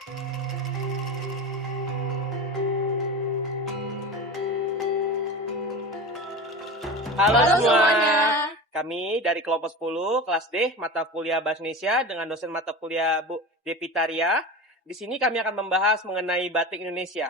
Halo semuanya. Kami dari kelompok 10 kelas D mata kuliah Bahasa Indonesia dengan dosen mata kuliah Bu Devitaria. Di sini kami akan membahas mengenai batik Indonesia.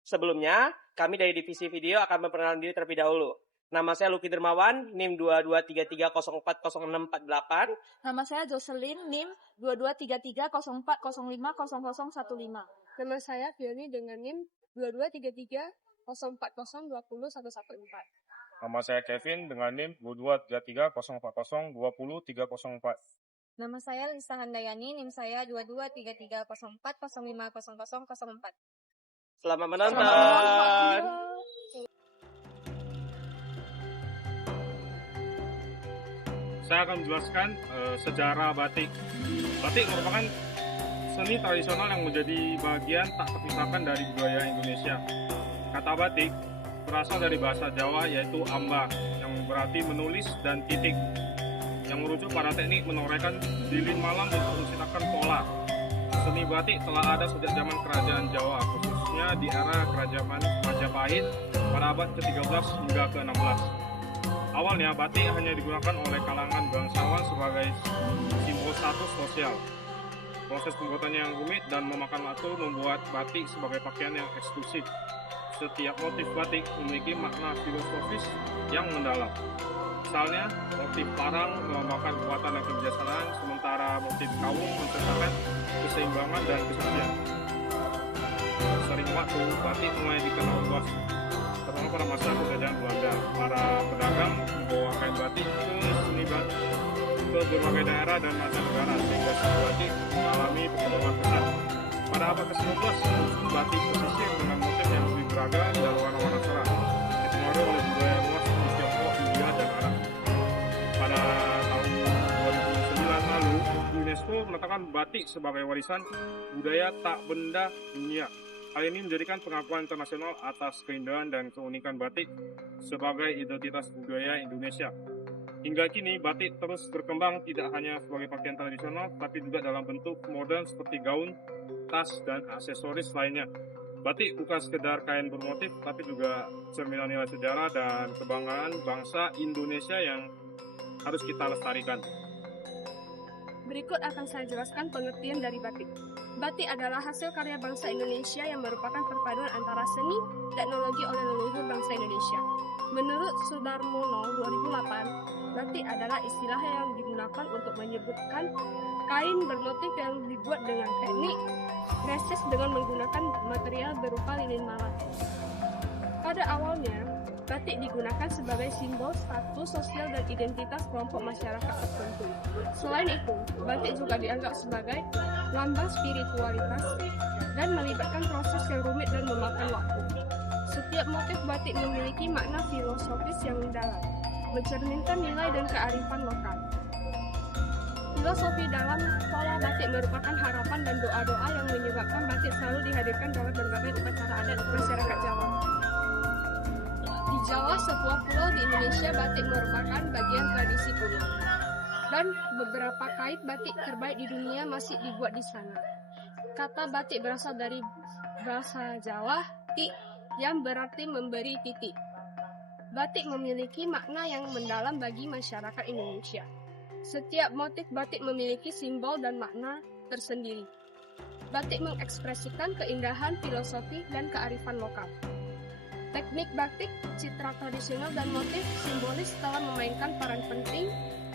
Sebelumnya, kami dari divisi video akan memperkenalkan diri terlebih dahulu. Nama saya Luki Dermawan, NIM 2233040648. Nama saya Jocelyn, NIM 223304050015. Nama saya Fioni dengan NIM 223304020114. Nama saya Kevin dengan NIM 223304020304. Nama saya Lisa Handayani, NIM saya 223304050004. Selamat menonton. Saya akan menjelaskan sejarah batik. Batik merupakan seni tradisional yang menjadi bagian tak terpisahkan dari budaya Indonesia. Kata batik berasal dari bahasa Jawa yaitu amba, yang berarti menulis dan titik, yang merujuk pada teknik menorehkan lilin malam untuk menciptakan pola. Seni batik telah ada sejak zaman kerajaan Jawa, khususnya di era kerajaan Majapahit pada abad ke-13 hingga ke-16. Awalnya batik hanya digunakan oleh kalangan bangsawan sebagai simbol status sosial. Proses pembuatannya yang rumit dan memakan waktu membuat batik sebagai pakaian yang eksklusif. Setiap motif batik memiliki makna filosofis yang mendalam. Misalnya, motif parang melambangkan kekuatan dan kebijaksanaan, sementara motif kawung menceritakan keseimbangan dan kesucian. Sering waktu, batik mulai dikenal luas, terutama pada masa penjajahan Belanda. Para pedagang membawa kain batik ke berbagai daerah dan mancanegara, sehingga seni batik mengalami perkembangan pesat. Pada abad ke-19, muncul batik pesisir dengan motif yang lebih beragam dan warna-warna cerah, dipengaruhi oleh budaya luas di Tiongkok, India, dan Arab. Pada tahun 2009 lalu, UNESCO menetapkan batik sebagai warisan budaya tak benda dunia. Hal ini menjadikan pengakuan internasional atas keindahan dan keunikan batik sebagai identitas budaya Indonesia. Hingga kini, batik terus berkembang tidak hanya sebagai pakaian tradisional, tapi juga dalam bentuk modern seperti gaun, tas, dan aksesoris lainnya. Batik bukan sekedar kain bermotif, tapi juga cerminan nilai sejarah dan kebanggaan bangsa Indonesia yang harus kita lestarikan. Berikut akan saya jelaskan pengertian dari batik. Batik adalah hasil karya bangsa Indonesia yang merupakan perpaduan antara seni, teknologi oleh leluhur bangsa Indonesia. Menurut Sudarmono 2008, batik adalah istilah yang digunakan untuk menyebutkan kain bermotif yang dibuat dengan teknik presis dengan menggunakan material berupa lilin malam. Pada awalnya, batik digunakan sebagai simbol status sosial dan identitas kelompok masyarakat tertentu. Selain itu, batik juga dianggap sebagai lambang spiritualitas dan melibatkan proses yang rumit dan memakan waktu. Setiap motif batik memiliki makna filosofis yang mendalam, mencerminkan nilai dan kearifan lokal. Filosofi dalam pola batik merupakan harapan dan doa-doa yang menyebabkan batik selalu dihadirkan dalam berbagai upacara adat masyarakat Jawa. Di Jawa, sebuah pulau di Indonesia, batik merupakan bagian tradisi kuno. Dan beberapa kait batik terbaik di dunia masih dibuat di sana. Kata batik berasal dari bahasa Jawa, tik, yang berarti memberi titik. Batik memiliki makna yang mendalam bagi masyarakat Indonesia. Setiap motif batik memiliki simbol dan makna tersendiri. Batik mengekspresikan keindahan, filosofi, dan kearifan lokal. Teknik batik, citra tradisional, dan motif simbolis telah memainkan peran penting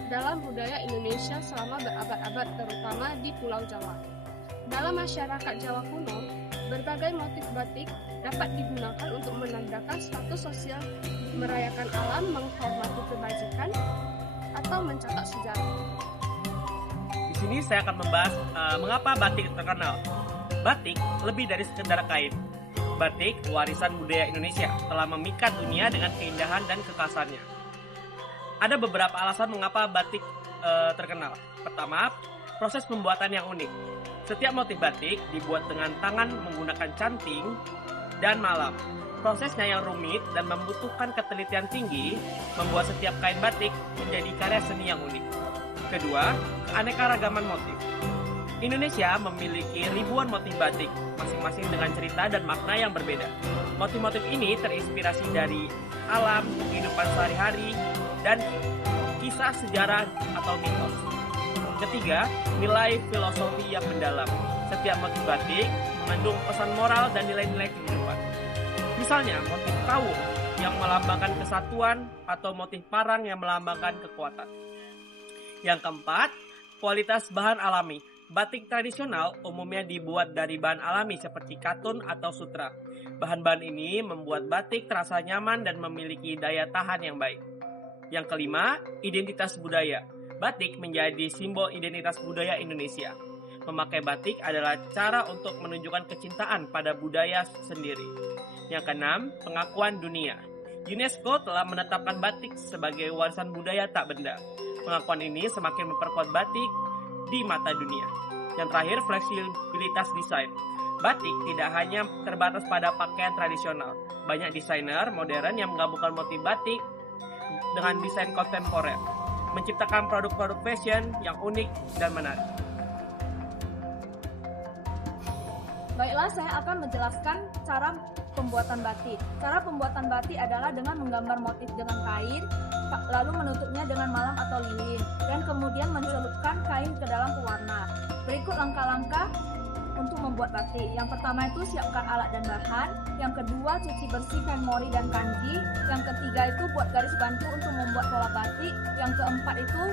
dalam budaya Indonesia selama berabad-abad, terutama di Pulau Jawa. Dalam masyarakat Jawa kuno, berbagai motif batik dapat digunakan untuk menandakan status sosial, merayakan alam, menghormati kebajikan, atau mencatat sejarah. Di sini saya akan membahas mengapa batik terkenal. Batik lebih dari sekedar kain. Batik, warisan budaya Indonesia, telah memikat dunia dengan keindahan dan kekhasannya. Ada beberapa alasan mengapa batik terkenal. Pertama, proses pembuatan yang unik. Setiap motif batik dibuat dengan tangan menggunakan canting dan malam. Prosesnya yang rumit dan membutuhkan ketelitian tinggi membuat setiap kain batik menjadi karya seni yang unik. Kedua, keanekaragaman motif. Indonesia memiliki ribuan motif batik, masing-masing dengan cerita dan makna yang berbeda. Motif-motif ini terinspirasi dari alam, kehidupan sehari-hari, dan kisah sejarah atau mitos. Ketiga, nilai filosofi yang mendalam. Setiap motif batik mengandung pesan moral dan nilai-nilai kehidupan. Misalnya, motif kawung yang melambangkan kesatuan atau motif parang yang melambangkan kekuatan. Yang keempat, kualitas bahan alami. Batik tradisional umumnya dibuat dari bahan alami seperti katun atau sutra. Bahan-bahan ini membuat batik terasa nyaman dan memiliki daya tahan yang baik. Yang kelima, identitas budaya. Batik menjadi simbol identitas budaya Indonesia. Memakai batik adalah cara untuk menunjukkan kecintaan pada budaya sendiri. Yang keenam, pengakuan dunia. UNESCO telah menetapkan batik sebagai warisan budaya tak benda. Pengakuan ini semakin memperkuat batik di mata dunia. Yang terakhir, fleksibilitas desain. Batik tidak hanya terbatas pada pakaian tradisional. Banyak desainer modern yang menggabungkan motif batik dengan desain kontemporer, menciptakan produk-produk fashion yang unik dan menarik. Baiklah, saya akan menjelaskan cara pembuatan batik. Cara pembuatan batik adalah dengan menggambar motif dengan kain, lalu menutupnya dengan malam atau lilin, dan kemudian mencelupkan kain ke dalam pewarna. Berikut langkah-langkah untuk membuat batik. Yang pertama itu siapkan alat dan bahan. Yang kedua, cuci bersih kain mori dan kanji. Yang ketiga itu buat garis bantu untuk membuat pola batik. Yang keempat itu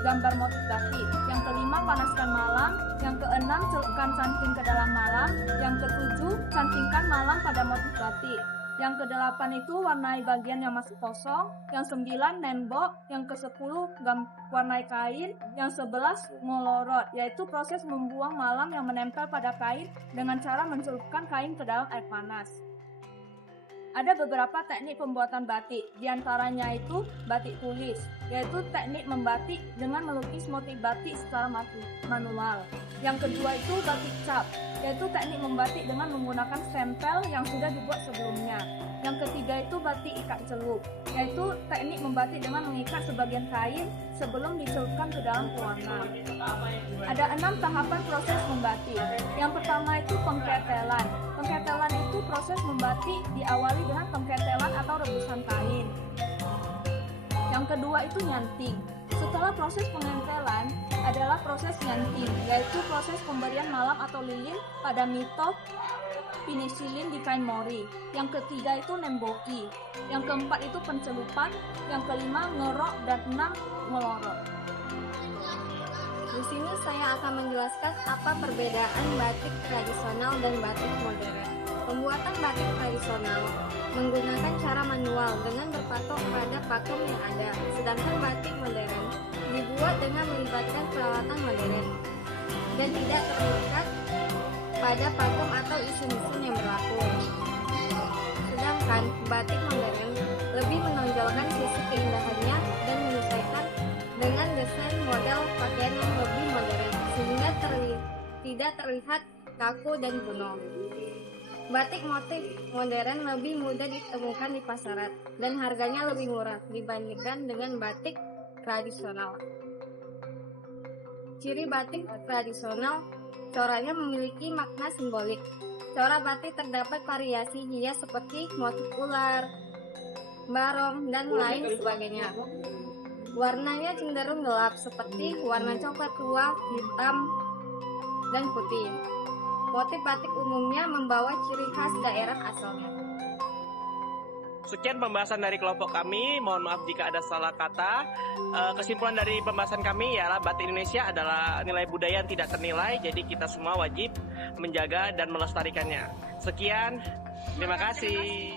gambar motif batik. Yang kelima, panaskan malam. Yang keenam, celupkan canting ke dalam malam. Yang ketujuh, cantingkan malam pada motif batik. Yang kedelapan itu warnai bagian yang masih kosong. Yang 9 nembok. Yang ke-10 warnai kain. Yang 11 ngolorot, yaitu proses membuang malam yang menempel pada kain dengan cara mencelupkan kain ke dalam air panas. Ada beberapa teknik pembuatan batik, diantaranya itu batik tulis, yaitu teknik membatik dengan melukis motif batik secara manual. Yang kedua itu batik cap, yaitu teknik membatik dengan menggunakan stempel yang sudah dibuat sebelumnya. Yang ketiga itu batik ikat celup, yaitu teknik membatik dengan mengikat sebagian kain sebelum dicelupkan ke dalam pewarna. Ada 6 tahapan proses membatik. Yang pertama itu pengketelan. Pengketelan itu proses membatik diawali dengan pengketelan atau rebusan kain. Yang kedua itu nyanting. Setelah proses pengentelan adalah proses nyanting, yaitu proses pemberian malam atau lilin pada mitop penisilin di kain mori. Yang ketiga itu nemboki. Yang keempat itu pencelupan. Yang kelima ngerok dan 6 ngelorot. Di sini saya akan menjelaskan apa perbedaan batik tradisional dan batik modern. Pembuatan batik tradisional menggunakan cara manual dengan berpatok pada pakem yang ada, sedangkan batik modern dibuat dengan melibatkan peralatan modern dan tidak terikat pada pakem atau isu-isu yang berlaku. Sedangkan batik modern lebih menonjolkan sisi keindahannya dan menyesuaikan dengan desain model pakaian yang lebih modern, sehingga tidak terlihat kaku dan kuno. Batik motif modern lebih mudah ditemukan di pasaran dan harganya lebih murah dibandingkan dengan batik tradisional. Ciri batik tradisional, coranya memiliki makna simbolik. Corak batik terdapat variasi hias seperti motif ular, barong, dan lain sebagainya. Warnanya cenderung gelap seperti warna coklat tua, hitam, dan putih. Motif batik umumnya membawa ciri khas daerah asalnya. Sekian pembahasan dari kelompok kami. Mohon maaf jika ada salah kata. Kesimpulan dari pembahasan kami ialah batik Indonesia adalah nilai budaya yang tidak ternilai. Jadi kita semua wajib menjaga dan melestarikannya. Sekian, terima kasih.